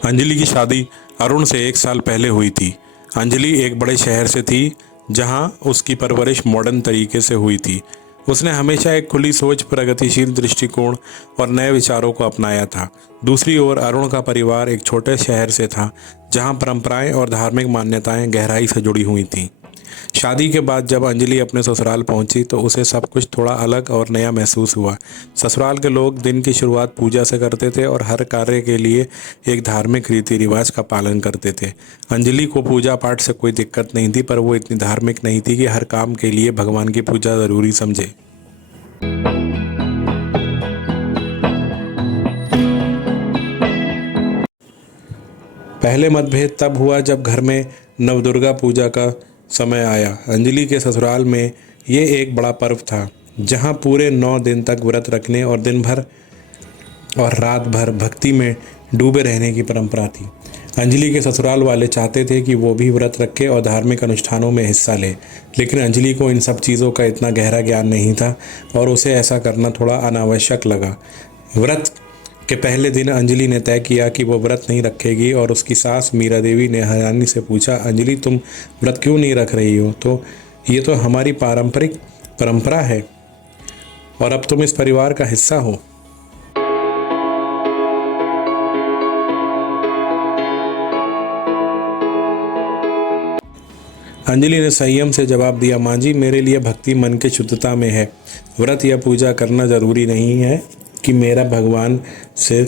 अंजलि की शादी अरुण से 1 साल पहले हुई थी। अंजलि एक बड़े शहर से थी जहां उसकी परवरिश मॉडर्न तरीके से हुई थी। उसने हमेशा एक खुली सोच, प्रगतिशील दृष्टिकोण और नए विचारों को अपनाया था। दूसरी ओर अरुण का परिवार एक छोटे शहर से था जहां परंपराएं और धार्मिक मान्यताएं गहराई से जुड़ी हुई थीं। शादी के बाद जब अंजलि अपने ससुराल पहुंची तो उसे सब कुछ थोड़ा अलग और नया महसूस हुआ। ससुराल के लोग दिन की शुरुआत पूजा से करते थे और हर कार्य के लिए एक धार्मिक रीति रिवाज का पालन करते थे। अंजलि को पूजा पाठ से कोई दिक्कत नहीं थी, पर वो इतनी धार्मिक नहीं थी कि हर काम के लिए भगवान की पूजा ज़रूरी समझे। पहले मतभेद तब हुआ जब घर में नवदुर्गा पूजा का समय आया। अंजलि के ससुराल में ये एक बड़ा पर्व था जहां पूरे 9 दिन तक व्रत रखने और दिन भर और रात भर भक्ति में डूबे रहने की परंपरा थी। अंजलि के ससुराल वाले चाहते थे कि वो भी व्रत रखे और धार्मिक अनुष्ठानों में हिस्सा ले, लेकिन अंजलि को इन सब चीज़ों का इतना गहरा ज्ञान नहीं था और उसे ऐसा करना थोड़ा अनावश्यक लगा। व्रत के पहले दिन अंजलि ने तय किया कि वो व्रत नहीं रखेगी और उसकी सास मीरा देवी ने हैरानी से पूछा, अंजलि तुम व्रत क्यों नहीं रख रही हो? तो ये तो हमारी पारंपरिक परंपरा है और अब तुम इस परिवार का हिस्सा हो। अंजलि ने संयम से जवाब दिया, माँ जी मेरे लिए भक्ति मन की शुद्धता में है। व्रत या पूजा करना जरूरी नहीं है कि मेरा भगवान से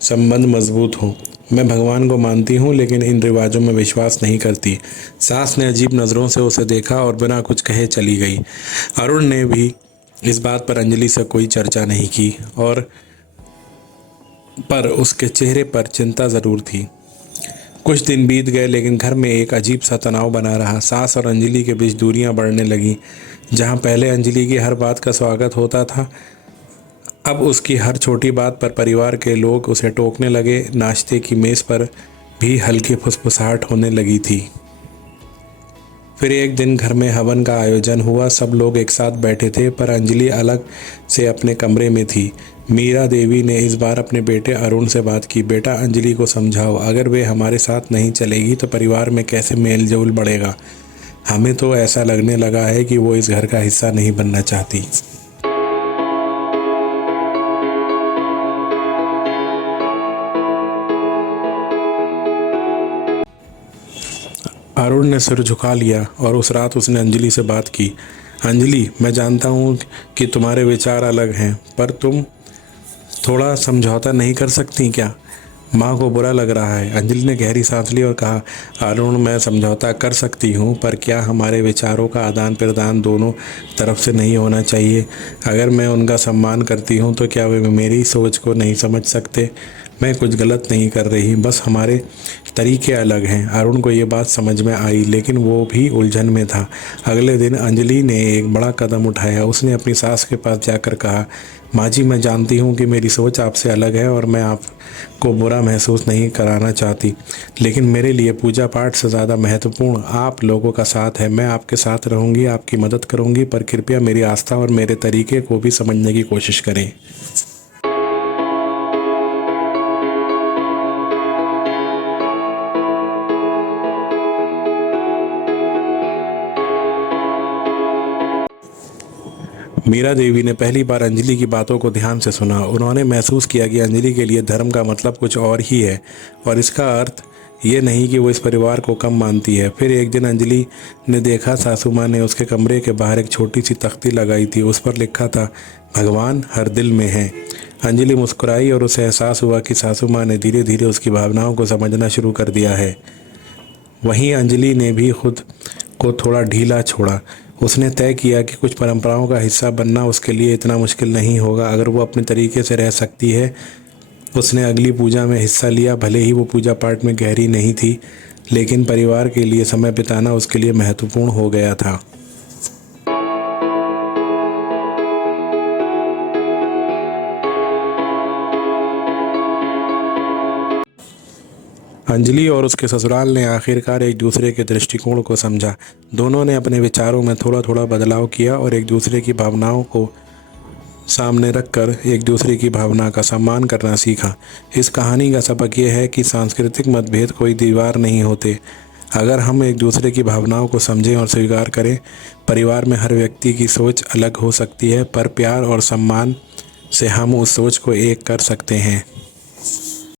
संबंध मजबूत हो। मैं भगवान को मानती हूँ लेकिन इन रिवाजों में विश्वास नहीं करती। सास ने अजीब नज़रों से उसे देखा और बिना कुछ कहे चली गई। अरुण ने भी इस बात पर अंजलि से कोई चर्चा नहीं की और पर उसके चेहरे पर चिंता ज़रूर थी। कुछ दिन बीत गए लेकिन घर में एक अजीब सा तनाव बना रहा। सास और अंजलि के बीच दूरियां बढ़ने लगीं। जहां पहले अंजलि की हर बात का स्वागत होता था, अब उसकी हर छोटी बात पर परिवार के लोग उसे टोकने लगे। नाश्ते की मेज़ पर भी हल्की फुसफुसाहट होने लगी थी। फिर एक दिन घर में हवन का आयोजन हुआ। सब लोग एक साथ बैठे थे पर अंजलि अलग से अपने कमरे में थी। मीरा देवी ने इस बार अपने बेटे अरुण से बात की, बेटा अंजलि को समझाओ, अगर वे हमारे साथ नहीं चलेगी तो परिवार में कैसे मेल जोल बढ़ेगा। हमें तो ऐसा लगने लगा है कि वो इस घर का हिस्सा नहीं बनना चाहती। अरुण ने सिर झुका लिया और उस रात उसने अंजलि से बात की। अंजलि, मैं जानता हूँ कि तुम्हारे विचार अलग हैं, पर तुम थोड़ा समझौता नहीं कर सकती क्या? माँ को बुरा लग रहा है। अंजलि ने गहरी सांस ली और कहा, अरुण मैं समझौता कर सकती हूँ, पर क्या हमारे विचारों का आदान प्रदान दोनों तरफ से नहीं होना चाहिए? अगर मैं उनका सम्मान करती हूँ तो क्या वे मेरी सोच को नहीं समझ सकते? मैं कुछ गलत नहीं कर रही, बस हमारे तरीके अलग हैं। अरुण को ये बात समझ में आई लेकिन वो भी उलझन में था। अगले दिन अंजलि ने एक बड़ा कदम उठाया। उसने अपनी सास के पास जाकर कहा, माँ जी मैं जानती हूँ कि मेरी सोच आपसे अलग है और मैं आपको बुरा महसूस नहीं कराना चाहती, लेकिन मेरे लिए पूजा पाठ से ज़्यादा महत्वपूर्ण आप लोगों का साथ है। मैं आपके साथ रहूँगी, आपकी मदद करूँगी, पर कृपया मेरी आस्था और मेरे तरीके को भी समझने की कोशिश करें। मीरा देवी ने पहली बार अंजलि की बातों को ध्यान से सुना। उन्होंने महसूस किया कि अंजलि के लिए धर्म का मतलब कुछ और ही है और इसका अर्थ ये नहीं कि वो इस परिवार को कम मानती है। फिर एक दिन अंजलि ने देखा सासू माँ ने उसके कमरे के बाहर एक छोटी सी तख्ती लगाई थी। उस पर लिखा था, भगवान हर दिल में है। अंजलि मुस्कुराई और उसे एहसास हुआ कि सासू माँ ने धीरे धीरे उसकी भावनाओं को समझना शुरू कर दिया है। वहीं अंजलि ने भी खुद को थोड़ा ढीला छोड़ा। उसने तय किया कि कुछ परंपराओं का हिस्सा बनना उसके लिए इतना मुश्किल नहीं होगा अगर वो अपने तरीके से रह सकती है। उसने अगली पूजा में हिस्सा लिया। भले ही वो पूजा पाठ में गहरी नहीं थी, लेकिन परिवार के लिए समय बिताना उसके लिए महत्वपूर्ण हो गया था। अंजलि और उसके ससुराल ने आखिरकार एक दूसरे के दृष्टिकोण को समझा। दोनों ने अपने विचारों में थोड़ा थोड़ा बदलाव किया और एक दूसरे की भावनाओं को सामने रखकर एक दूसरे की भावना का सम्मान करना सीखा। इस कहानी का सबक यह है कि सांस्कृतिक मतभेद कोई दीवार नहीं होते। अगर हम एक दूसरे की भावनाओं को समझें और स्वीकार करें, परिवार में हर व्यक्ति की सोच अलग हो सकती है, पर प्यार और सम्मान से हम उस सोच को एक कर सकते हैं।